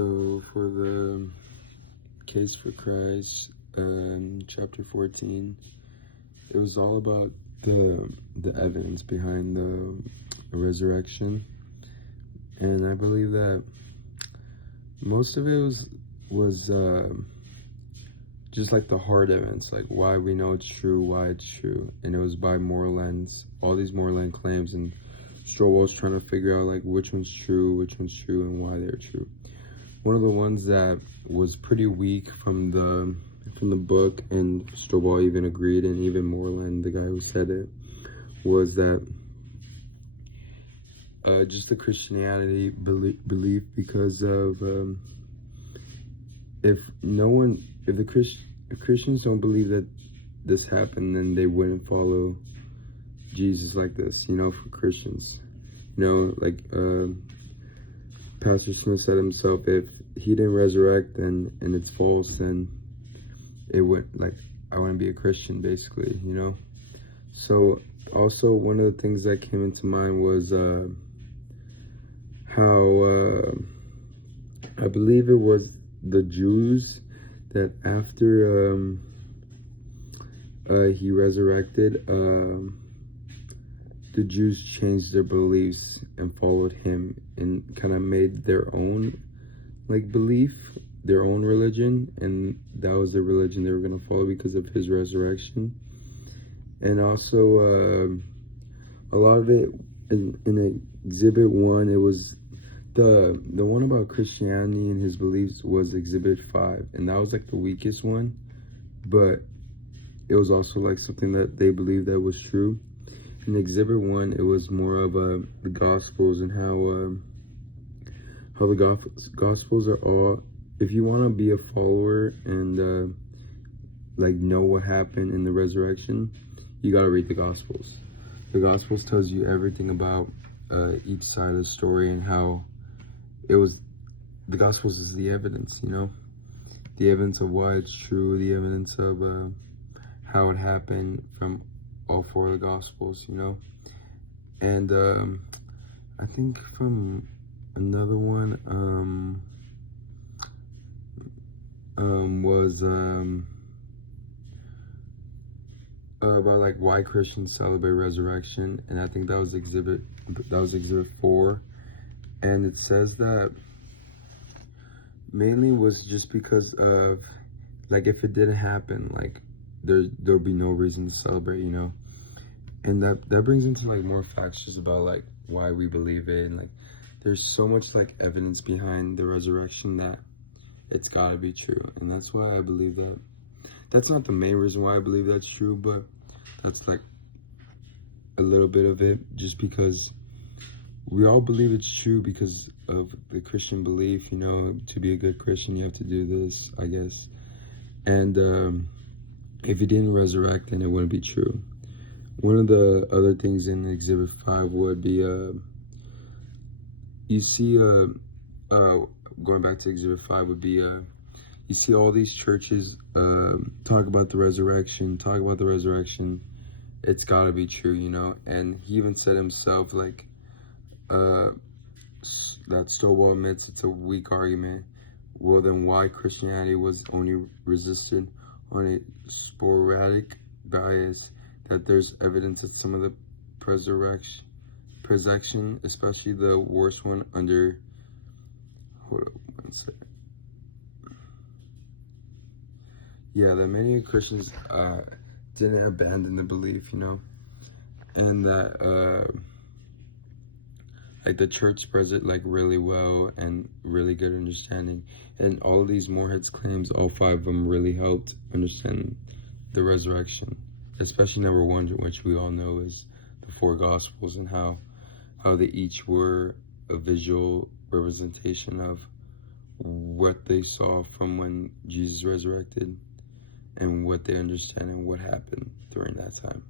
So for the Case for Christ, chapter 14, it was all about the evidence behind the resurrection, and I believe that most of it was just like the hard evidence, like why we know it's true, why it's true, and it was by Moral Ends, all these Moral End claims, and Strobel's trying to figure out like which one's true, and why they're true. One of the ones that was pretty weak from the book, and Strobel even agreed, and even Moreland, the guy who said it, was that just the Christianity belief, because of if Christians don't believe that this happened, then they wouldn't follow Jesus like this, for Christians. Like Pastor Smith said himself, if he didn't resurrect and it's false, then it would, like, I wouldn't be a Christian, basically, So also one of the things that came into mind was how I believe it was the Jews that after he resurrected, the Jews changed their beliefs and followed him and kind of made their own belief, their own religion, and that was the religion they were going to follow because of his resurrection. And also a lot of it in Exhibit 1, it was the one about Christianity and his beliefs was Exhibit 5, and that was like the weakest one, but it was also like something that they believed that was true. In Exhibit 1, it was more of the Gospels, and how the Gospels are all, if you want to be a follower and know what happened in the resurrection, you got to read the Gospels. The Gospels tells you everything about each side of the story, and how it was, the Gospels is the evidence, the evidence of why it's true, the evidence of how it happened from all four of the Gospels, and I think from another one was about like why Christians celebrate resurrection, and I think that was exhibit 4, and it says that mainly was just because of, like, if it didn't happen, like there'll be no reason to celebrate, and that brings into like more facts just about like why we believe it, and like there's so much like evidence behind the resurrection that it's got to be true. And that's why I believe that. That's not the main reason why I believe that's true, but that's like a little bit of it, just because we all believe it's true because of the Christian belief, to be a good Christian, you have to do this, I guess. And if he didn't resurrect, then it wouldn't be true. One of the other things in Exhibit 5 would be, you see, going back to Exhibit 5 would be, you see all these churches talk about the resurrection, it's gotta be true, and he even said himself, like, that Stovall admits it's a weak argument. Well, then why Christianity was only resisted on a sporadic bias, that there's evidence that some of the presection, especially the worst one under, hold up one second. Yeah, that many Christians didn't abandon the belief, and that like the church spreads it like really well and really good understanding. And all of these Morehead's claims, all 5 of them really helped understand the resurrection, especially number 1, which we all know is the 4 Gospels, and how they each were a visual representation of what they saw from when Jesus resurrected, and what they understand and what happened during that time.